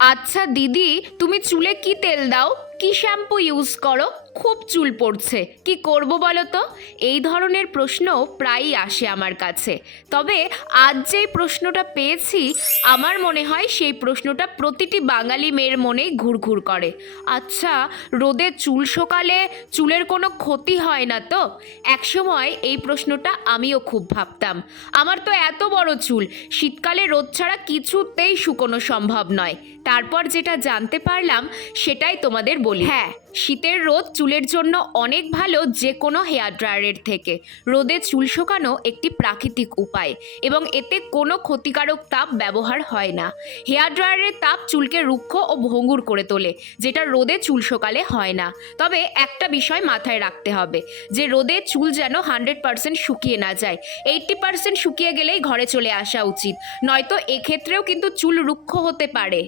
আচ্ছা দিদি তুমি চুলে কি তেল দাও? কি শ্যাম্পু ইউজ করো? খুব চুল পড়ছে। কি করব বলো তো এই ধরনের প্রশ্ন প্রায়ই আসে আমার কাছে। তবে আজ যেই প্রশ্নটা পেয়েছি, আমার মনে হয় সেই প্রশ্নটা প্রতিটি বাঙালি মেয়ের মনেই ঘুরঘুর করে। আচ্ছা রোদে চুল শোকালে চুলের কোনো ক্ষতি হয় না তো? একসময় এই প্রশ্নটা আমিও খুব ভাবতাম। আমার তো এত বড় চুল, শীতকালে রোদ ছাড়া কিছুতেই শুকোনো সম্ভব নয়। তারপর যেটা জানতে পারলাম, সেটাই তোমাদের বলি। হ্যাঁ শীতের রোদ চুলের জন্য অনেক ভালো যে কোনো হেয়ার ড্রায়ারের থেকে। রোদে চুল শোকানো একটি প্রাকৃতিক উপায় এবং এতে কোনো ক্ষতিকারক তাপ ব্যবহার হয় না। হেয়ার ড্রায়ারের তাপ চুলকে রুক্ষ ও ভঙ্গুর করে তোলে, যেটা রোদে চুল শোকালে হয় না। তবে একটা বিষয় মাথায় রাখতে হবে, যে রোদে চুল যেন হান্ড্রেড পার্সেন্ট শুকিয়ে না যায়। এইট্টি পার্সেন্ট শুকিয়ে গেলেই ঘরে চলে আসা উচিত, নয়তো এক্ষেত্রেও কিন্তু চুল রুক্ষ হতে পারে।